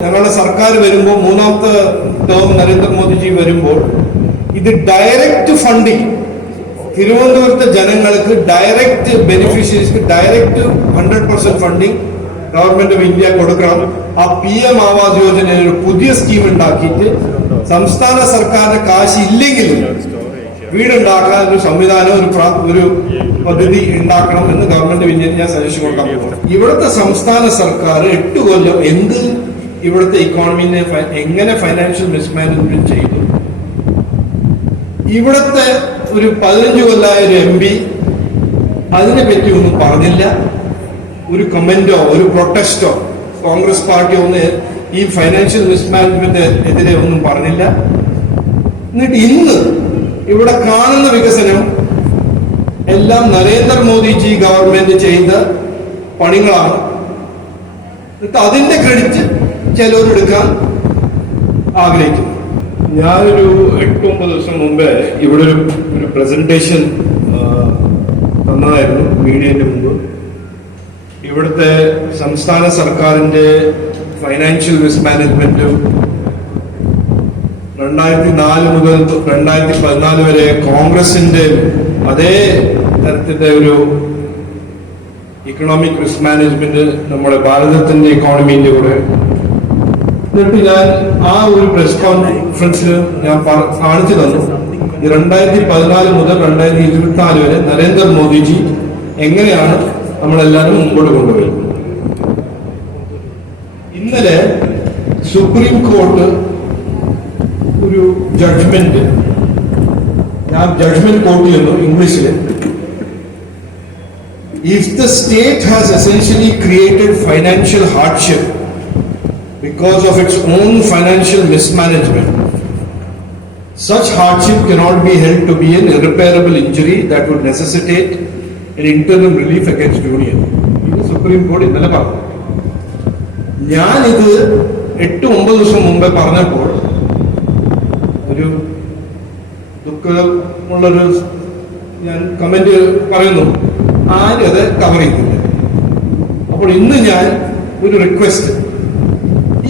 ഞങ്ങളുടെ സർക്കാർ വരുമ്പോൾ മൂന്നാമത്തെ ടേം നരേന്ദ്രമോദിജി വരുമ്പോൾ ഇത് ഡയറക്റ്റ് ഫണ്ടിങ് തിരുവനന്തപുരത്തെ ജനങ്ങൾക്ക് direct ബെനിഫിഷ്യറീസ്ക്ക് direct hundred percent funding government of India കൊടുക്കണം. ആ പി എം ആവാസ് യോജന ഒരു പുതിയ സ്കീം ഉണ്ടാക്കിയിട്ട് സംസ്ഥാന സർക്കാരിന്റെ കാശ് ഇല്ലെങ്കിലും വീടുണ്ടാക്കാൻ ഒരു സംവിധാനം ഒരു ഒരു പദ്ധതി ഉണ്ടാക്കണം എന്ന് ഗവൺമെന്റ് ഓഫ് ഇന്ത്യ ഞാൻ സജഷൻ കൊടുക്കാൻ ഇവിടുത്തെ സംസ്ഥാന സർക്കാർ എട്ട് കൊല്ലം എന്ത് ഇവിടുത്തെ ഇക്കോണമിനെ എങ്ങനെ ഫൈനാൻഷ്യൽ മിസ്മാനേജ്മെന്റ് ചെയ്തു? ഇവിടുത്തെ ഒരു പതിനഞ്ച് കൊല്ലായ ഒരു എം പി അതിനെ പറ്റി ഒന്നും പറഞ്ഞില്ല. ഒരു കമന്റോ ഒരു പ്രൊട്ടസ്റ്റോ കോൺഗ്രസ് പാർട്ടി ഒന്ന് ഈ ഫൈനാൻഷ്യൽ മിസ്മാനേജ്മെന്റ് എതിരെ ഒന്നും പറഞ്ഞില്ല. എന്നിട്ട് ഇന്ന് ഇവിടെ കാണുന്ന വികസനം എല്ലാം നരേന്ദ്രമോദിജി ഗവൺമെന്റ് ചെയ്ത പണികളാണ്. എന്നിട്ട് അതിന്റെ ക്രെഡിറ്റ് ചിലവരെടുക്കാൻ ആഗ്രഹിക്കുന്നു. ഞാനൊരു എട്ട് ഒമ്പത് ദിവസം മുമ്പേ ഇവിടെ ഒരു ഒരു പ്രസന്റേഷൻ തന്നതായിരുന്നു മീഡിയന്റെ മുമ്പ്. ഇവിടുത്തെ സംസ്ഥാന സർക്കാരിന്റെ ഫൈനാൻഷ്യൽ മിസ്മാനേജ്മെന്റും രണ്ടായിരത്തി നാല് മുതൽ രണ്ടായിരത്തി പതിനാല് വരെ കോൺഗ്രസിന്റെ അതേ തരത്തിലെ ഒരു ഇക്കണോമിക് റിസ്ക് മാനേജ്മെന്റ് നമ്മുടെ ഭാരതത്തിന്റെ ഇക്കോണമിന്റെ കൂടെ എന്നിട്ട് ഞാൻ ആ ഒരു പ്രസ് കോൺഫറൻസിൽ ഞാൻ കാണിച്ചു തന്നു. രണ്ടായിരത്തി പതിനാല് മുതൽ രണ്ടായിരത്തി ഇരുപത്തിനാല് വരെ നരേന്ദ്രമോദിജി എങ്ങനെയാണ് നമ്മളെല്ലാവരും മുമ്പോട്ട് കൊണ്ടുപോയത്? ഇന്നലെ സുപ്രീം കോർട്ട് ഒരു ജഡ്ജ്മെന്റ് ഞാൻ ജഡ്ജ്മെന്റ് കോട്ട് ചെയ്യുന്നു ഇംഗ്ലീഷിൽ if the state has essentially created financial hardship because of its own financial mismanagement. Such hardship cannot be held to be an irreparable injury that would necessitate an interim relief against union. ഇത് supreme കോടതി ഇന്നലെ പറഞ്ഞു ഞാനിത് എട്ട് ഒമ്പത് ദിവസം മുമ്പേ പറഞ്ഞപ്പോൾ ഒരു ദുഃഖമുള്ളൊരു ഞാൻ കമന്റ് പറയുന്നു ആരും അത് കവർ ചെയ്തില്ല അപ്പോൾ ഇന്ന് ഞാൻ ഒരു റിക്വസ്റ്റ്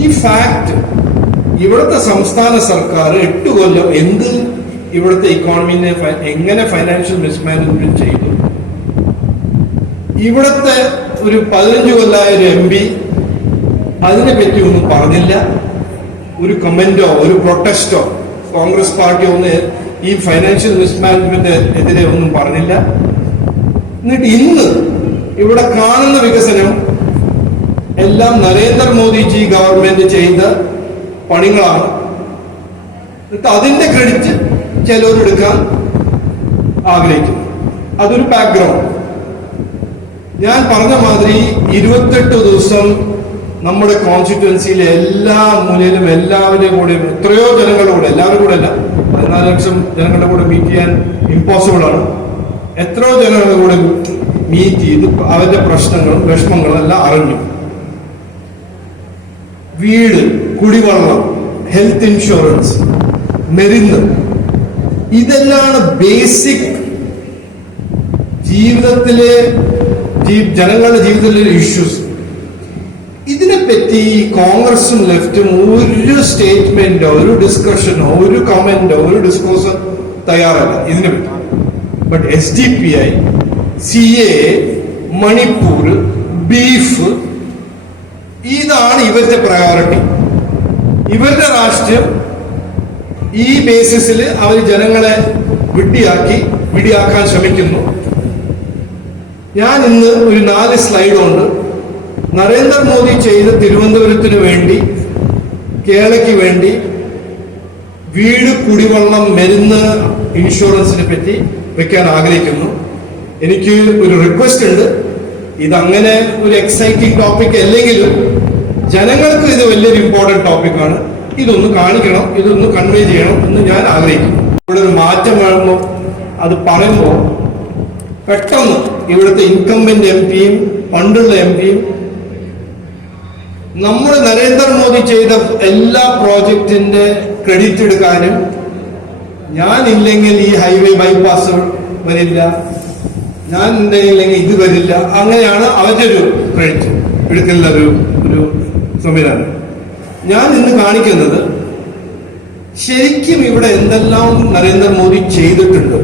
ഈ ഫാക്ട് ഇവിടുത്തെ സംസ്ഥാന സർക്കാർ എട്ട് കൊല്ലം എന്ത് ഇവിടുത്തെ ഇക്കോണമിനെ എങ്ങനെ ഫൈനാൻഷ്യൽ മിസ്മാനേജ്മെന്റ് ചെയ്തു? ഇവിടുത്തെ ഒരു പതിനഞ്ച് കൊല്ലായ ഒരു എം പി അതിനെ പറ്റി ഒന്നും പറഞ്ഞില്ല. ഒരു കമന്റോ ഒരു പ്രൊട്ടസ്റ്റോ കോൺഗ്രസ് പാർട്ടി ഒന്ന് ഈ ഫൈനാൻഷ്യൽ മിസ്മാനേജ്മെന്റ് എതിരെ ഒന്നും പറഞ്ഞില്ല. എന്നിട്ട് ഇന്ന് ഇവിടെ കാണുന്ന വികസനം എല്ലാം നരേന്ദ്രമോദിജി ഗവൺമെന്റ് ചെയ്ത പണികളാണ്. എന്നിട്ട് അതിന്റെ ക്രെഡിറ്റ് ചിലവരെടുക്കാൻ ആഗ്രഹിക്കുന്നു. അതൊരു ബാക്ക്ഗ്രൗണ്ട് ഞാൻ പറഞ്ഞ മാതിരി ഇരുപത്തെട്ട് ദിവസം നമ്മുടെ കോൺസ്റ്റിറ്റുവൻസിയിലെ എല്ലാ മൂലയിലും എല്ലാവരുടെയും കൂടെ എത്രയോ ജനങ്ങളുടെ കൂടെ എല്ലാവരും കൂടെ അല്ല പതിനാല് ലക്ഷം ജനങ്ങളുടെ കൂടെ മീറ്റ് ചെയ്യാൻ ഇമ്പോസിബിൾ ആണ്. എത്രയോ ജനങ്ങളുടെ കൂടെ മീറ്റ് ചെയ്ത് അവരുടെ പ്രശ്നങ്ങളും വിഷമങ്ങളും എല്ലാം അറിഞ്ഞു. വീട് കുടിവെള്ളം ഹെൽത്ത് ഇൻഷുറൻസ് മരുന്ന്. ഇതെല്ലാം ബേസിക് ജീവിതത്തിലെ ജനങ്ങളുടെ ജീവിതത്തിലെ ഇഷ്യൂസ് ഇതിനെപ്പറ്റി കോൺഗ്രസും ലെഫ്റ്റും ഒരു സ്റ്റേറ്റ്മെന്റോ ഒരു ഡിസ്കഷനോ ഒരു കമന്റോ ഒരു ഡിസ്കോസോ തയ്യാറല്ല ഇതിനെ പറ്റി but S D P I C A Manipur beef ഇതാണ് ഇവരുടെ പ്രയോറിറ്റി ഇവരുടെ രാഷ്ട്രീയം ഈ ബേസിസിൽ അവർ ജനങ്ങളെ വിട്ടിയാക്കി വിടിയാക്കാൻ ശ്രമിക്കുന്നു. ഞാൻ ഇന്ന് ഒരു നാല് സ്ലൈഡ് ഉണ്ട്. നരേന്ദ്രമോദി ചെയ്ത തിരുവനന്തപുരത്തിന് വേണ്ടി കേരളയ്ക്ക് വേണ്ടി വീട് കുടിവെള്ളം മരുന്ന് ഇൻഷുറൻസിനെ പറ്റി വെക്കാൻ ആഗ്രഹിക്കുന്നു. എനിക്ക് ഒരു റിക്വസ്റ്റ് ഉണ്ട്. ഇതങ്ങനെ ഒരു എക്സൈറ്റിംഗ് ടോപ്പിക് അല്ലെങ്കിലും ജനങ്ങൾക്ക് ഇത് വലിയൊരു ഇമ്പോർട്ടന്റ് ടോപ്പിക്കാണ് ഇതൊന്ന് കാണിക്കണം ഇതൊന്ന് കൺവേ ചെയ്യണം എന്ന് ഞാൻ ആഗ്രഹിക്കുന്നു. ഇവിടെ ഒരു മാറ്റം വേണമെന്നോ അത് പറയുമ്പോൾ പെട്ടെന്ന് ഇവിടുത്തെ ഇൻകംബന്റ് എം പിയും പണ്ടുള്ള എം പിയും നമ്മൾ നരേന്ദ്രമോദി ചെയ്ത എല്ലാ പ്രോജക്റ്റിന്റെ ക്രെഡിറ്റ് എടുക്കാനും ഞാനില്ലെങ്കിൽ ഈ ഹൈവേ ബൈപ്പാസ് വരില്ല. ഞാൻ ഉണ്ടെങ്കിൽ ഇത് വരില്ല. അങ്ങനെയാണ് അവന്റെ ഒരു ക്രെഡിറ്റ് എടുക്കുന്ന ഒരു ഒരു സംവിധാനം. ഞാൻ ഇന്ന് കാണിക്കുന്നത് ശരിക്കും ഇവിടെ എന്തെല്ലാം നരേന്ദ്രമോദി ചെയ്തിട്ടുണ്ട്.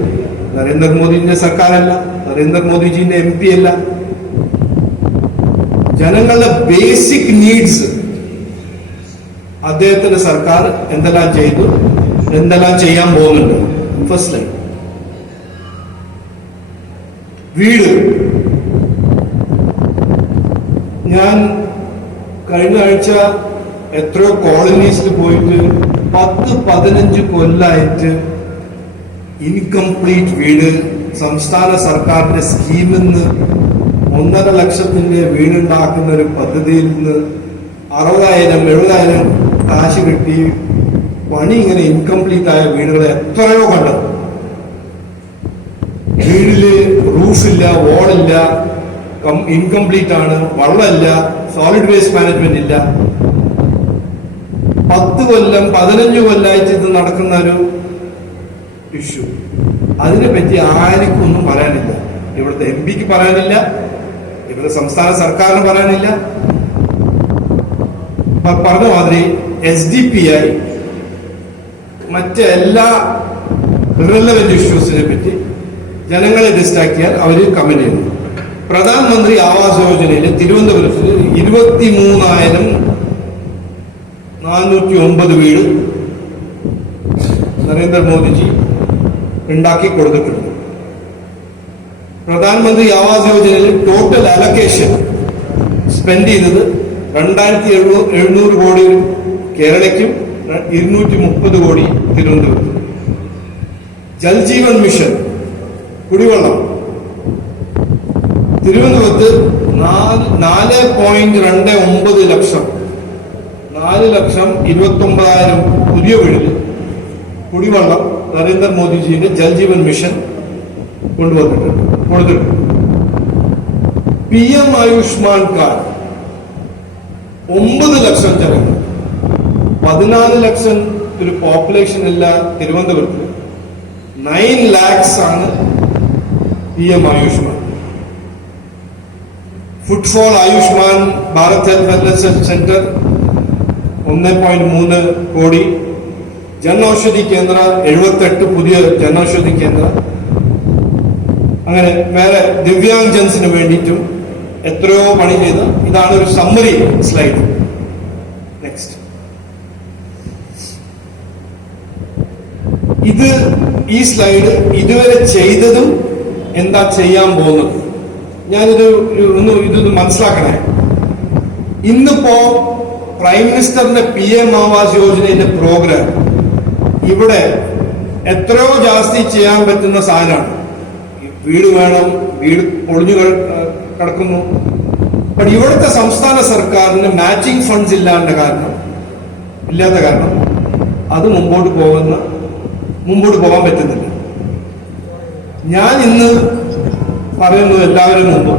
നരേന്ദ്രമോദിന്റെ സർക്കാരല്ല നരേന്ദ്രമോദിജിന്റെ എം പി അല്ല. ജനങ്ങളുടെ ബേസിക് നീഡ്സ് അദ്ദേഹത്തിന്റെ സർക്കാർ എന്തെല്ലാം ചെയ്തു എന്തെല്ലാം ചെയ്യാൻ പോകുന്നുണ്ട്. ഫസ്റ്റ് ലൈൻ വീട്. ഞാൻ കഴിഞ്ഞ ആഴ്ച എത്രയോ കോളനീസിൽ പോയിട്ട് പത്ത് പതിനഞ്ച് കൊല്ലായിട്ട് ഇൻകംപ്ലീറ്റ് വീട് സംസ്ഥാന സർക്കാരിന്റെ സ്കീമിൽ നിന്ന് ഒന്നര ലക്ഷത്തിന്റെ വീടുണ്ടാക്കുന്ന ഒരു പദ്ധതിയിൽ നിന്ന് അറുപതായിരം എഴുപതായിരം കാശ് കിട്ടി. പണി ഇങ്ങനെ ഇൻകംപ്ലീറ്റ് ആയ വീടുകളെ എത്രയോ കണ്ടത് വീടിൽ റൂഫില്ല വോളില്ല ഇൻകംപ്ലീറ്റ് ആണ് വള്ളമില്ല സോളിഡ് വേസ്റ്റ് മാനേജ്മെന്റ് ഇല്ല. പത്ത് കൊല്ലം പതിനഞ്ച് കൊല്ലമായിട്ട് ഇത് നടക്കുന്ന ഒരു ഇഷ്യൂ അതിനെ പറ്റി ആർക്കും ഒന്നും പറയാനില്ല. ഇവിടുത്തെ എം പിക്ക് പറയാനില്ല. ഇവിടുത്തെ സംസ്ഥാന സർക്കാരിന് പറയാനില്ല. പറഞ്ഞ മാതിരി എസ് ഡി പി ഐ മറ്റെല്ലാ റിലവന്റ് ഇഷ്യൂസിനെ പറ്റി ജനങ്ങളെ ഡിസ്ട്രാക്ട് അവർ കമന്റ് ചെയ്യുന്നു. പ്രധാനമന്ത്രി ആവാസ് യോജനയിൽ തിരുവനന്തപുരത്ത് ഇരുപത്തി മൂന്നായിരം നാനൂറ്റി ഒമ്പത് വീട് നരേന്ദ്രമോദിജി ഉണ്ടാക്കി കൊടുത്തിട്ടുണ്ട്. പ്രധാനമന്ത്രി ആവാസ് യോജനയിൽ ടോട്ടൽ അലക്കേഷൻ സ്പെൻഡ് ചെയ്തത് രണ്ടായിരത്തി എഴുന്നൂറ് കോടി കേരളയ്ക്കും ഇരുന്നൂറ്റി മുപ്പത് കോടി തിരുവനന്തപുരത്ത് ജൽജീവൻ മിഷൻ കുടിവെള്ളം. തിരുവനന്തപുരത്ത് നാല് പോയിന്റ് രണ്ട് ഒമ്പത് ലക്ഷം. നാല് ലക്ഷം ഇരുപത്തി ഒമ്പതായിരം പുതിയ വീടിൽ കുടിവെള്ളം നരേന്ദ്രമോദിജിയുടെ ജൽജീവൻ മിഷൻ കൊണ്ടുവന്നിട്ടുണ്ട്. കൊടുത്തിട്ടുണ്ട്. P M Ayushman card. ഒമ്പത് ലക്ഷം ജനങ്ങൾ. പതിനാല് ലക്ഷം ഒരു പോപ്പുലേഷൻ ഇല്ല തിരുവനന്തപുരത്ത്. നയൻ ലാക്സ് ആണ് P M Ayushman. Footfall Ayushman Bharat health wellness centre ഒന്ന് പോയിന്റ് മൂന്ന് കോടി. ജനൌഷധി കേന്ദ്ര എഴുപത്തെട്ട് പുതിയ ജനൌഷധി കേന്ദ്ര. അങ്ങനെ വേറെ ദിവ്യാംഗജൻസിന് വേണ്ടിയിട്ടും എത്രയോ പണി ചെയ്ത്. ഇതാണ് ഒരു സമ്മറി സ്ലൈഡ് നെക്സ്റ്റ് ഇത് ഈ സ്ലൈഡ് ഇതുവരെ ചെയ്തതും എന്താ ചെയ്യാൻ പോകുന്നത്? ഞാനിത് ഒന്ന് ഇതൊന്ന് മനസ്സിലാക്കണേ. ഇന്നിപ്പോ പ്രൈം മിനിസ്റ്ററിന്റെ പി എം ആവാസ് യോജനയുടെ പ്രോഗ്രാം ഇവിടെ എത്രയോ ജാസ്തി ചെയ്യാൻ പറ്റുന്ന സാധനമാണ്. വീട് വേണം വീട് പൊളിഞ്ഞു കിടക്കുന്നു. ബട്ട് ഇവിടുത്തെ സംസ്ഥാന സർക്കാരിന് മാച്ചിങ് ഫണ്ട്സ് ഇല്ലാണ്ട കാരണം ഇല്ലാത്ത കാരണം അത് മുമ്പോട്ട് പോകുന്ന മുമ്പോട്ട് പോകാൻ പറ്റുന്നില്ല. ഞാൻ ഇന്ന് പറയുന്നു എല്ലാവരും മുമ്പ്.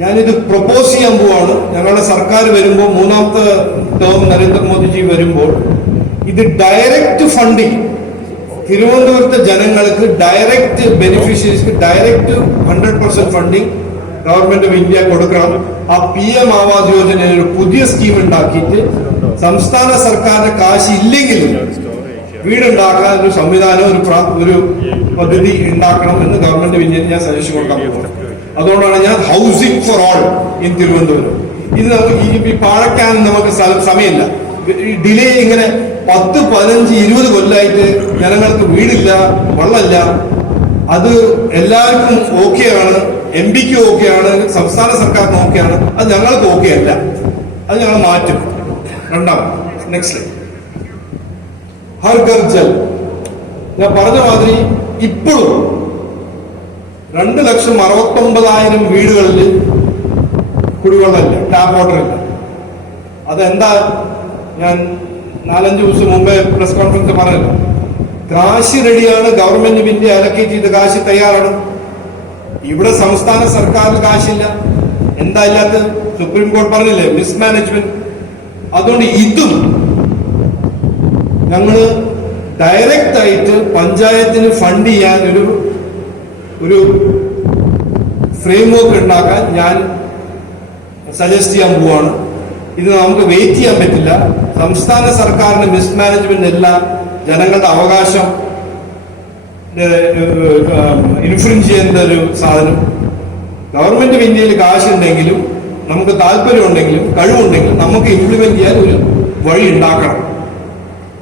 ഞാനിത് പ്രപ്പോസ് ചെയ്യാൻ പോവാണ്. ഞങ്ങളുടെ സർക്കാർ വരുമ്പോൾ മൂന്നാമത്തെ ടേം നരേന്ദ്രമോദിജി വരുമ്പോൾ ഇത് ഡയറക്റ്റ് ഫണ്ടിങ് തിരുവനന്തപുരത്തെ ജനങ്ങൾക്ക് direct ബെനിഫിഷ്യറീസ്ക്ക് direct hundred percent funding government of India കൊടുക്കണം. ആ പി എം ആവാസ് യോജന ഒരു പുതിയ സ്കീം ഉണ്ടാക്കിയിട്ട് സംസ്ഥാന സർക്കാരിന്റെ കാശ് ഇല്ലെങ്കിലും വീടുണ്ടാക്കാൻ ഒരു സംവിധാനം ഒരു ഒരു പദ്ധതി ഉണ്ടാക്കണം എന്ന് ഗവൺമെന്റ് വിജയം ഞാൻ സജഷൻ കൊടുക്കാൻ പോകുന്നത് അതുകൊണ്ടാണ് ഞാൻ housing for all in Thiruvananthapuram ഇത് നമുക്ക് ഈ- പാഴക്കാൻ നമുക്ക് സമയമില്ല. ഡിലേ ഇങ്ങനെ പത്ത് പതിനഞ്ച് ഇരുപത് കൊല്ലായിട്ട് ജനങ്ങൾക്ക് വീടില്ല വെള്ളമില്ല. അത് എല്ലാവർക്കും ആണ്. എം പിക്ക് ആണ്. സംസ്ഥാന സർക്കാരിന് ഓക്കെയാണ് അത് ഞങ്ങൾക്ക് ഓക്കെ അല്ല. അത് ഞങ്ങൾ മാറ്റും. രണ്ടാം നെക്സ്റ്റ് ഹർ ഗർജൽ ജൽ. ഞാൻ പറഞ്ഞ മാതിരി ഇപ്പോഴും രണ്ട് ലക്ഷം അറുപത്തൊമ്പതായിരം വീടുകളിൽ കുടിവെള്ളമില്ല ടാപ്പ് വാട്ടർ ഇല്ല. അതെന്താ ഞാൻ നാലഞ്ച് ദിവസം മുമ്പേ പ്രസ് കോൺഫറൻസ് പറഞ്ഞല്ലോ. കാശ് റെഡിയാണ് ഗവൺമെന്റ് ഇന്ത്യ അലക്കേറ്റ് ചെയ്ത് കാശ് തയ്യാറാണ്. ഇവിടെ സംസ്ഥാന സർക്കാരിന് കാശില്ല. എന്താ ഇല്ലാത്ത സുപ്രീം കോടതി പറഞ്ഞില്ലേ മിസ്മാനേജ്മെന്റ് അതുകൊണ്ട് ഇതും ഞങ്ങൾ ഡയറക്റ്റ് ആയിട്ട് പഞ്ചായത്തിന് ഫണ്ട് ചെയ്യാൻ ഒരു ഒരു ഫ്രെയിം വർക്ക് ഉണ്ടാക്കാൻ ഞാൻ സജസ്റ്റ് ചെയ്യാൻ പോവാണ്. ഇത് നമുക്ക് വെയിറ്റ് ചെയ്യാൻ പറ്റില്ല. സംസ്ഥാന സർക്കാരിന്റെ മിസ്മാനേജ്മെന്റ് എല്ലാം ജനങ്ങളുടെ അവകാശം ഇൻഫ്ലുവൻസ് ചെയ്യുന്ന ഒരു സാധനം. ഗവൺമെന്റ് ഇന്ത്യയിൽ കാശുണ്ടെങ്കിലും നമുക്ക് താല്പര്യമുണ്ടെങ്കിലും കഴിവുണ്ടെങ്കിലും നമുക്ക് ഇംപ്ലിമെന്റ് ചെയ്യാൻ ഒരു വഴി ഉണ്ടാക്കണം.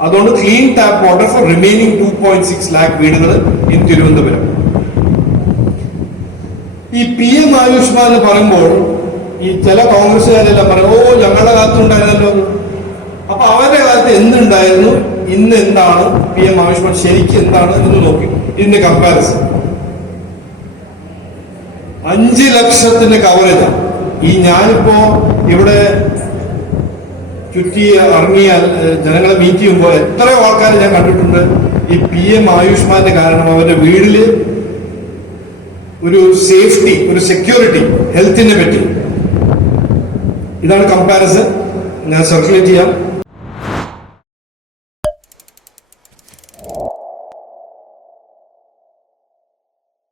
അതുകൊണ്ട് clean tap water for remaining two point six lakh വീടുകൾ ഇൻ തിരുവനന്തപുരം. ഈ പി എം ആയുഷ്മാൻ എന്ന് പറയുമ്പോൾ ഈ ചില കോൺഗ്രസ്സുകാരെല്ലാം പറയും ഓ ഞങ്ങളുടെ കാലത്തുണ്ടായിരുന്നല്ലോ. അപ്പൊ അവരുടെ കാലത്ത് എന്തുണ്ടായിരുന്നു? ഇന്ന് എന്താണ്? പി എം ആയുഷ്മാൻ ശരിക്കും എന്താണ് എന്ന് നോക്കി. ഇതിന്റെ കമ്പാരിസൺ അഞ്ച് ലക്ഷത്തിന്റെ കവറേജാണ് ഈ ഞാനിപ്പോ ഇവിടെ ചുറ്റി ഇറങ്ങിയ ജനങ്ങളെ മീറ്റ് ചെയ്യുമ്പോൾ എത്രയോ ആൾക്കാർ ഞാൻ കണ്ടിട്ടുണ്ട്. ഈ പി എം ആയുഷ്മാന്റെ കാരണം അവരുടെ വീട്ടിൽ ഒരു സേഫ്റ്റി ഒരു സെക്യൂരിറ്റി ഹെൽത്തിനെ പറ്റി. ഇതാണ് കമ്പാരിസൺ ഞാൻ സർക്കുലേറ്റ് ചെയ്യാം.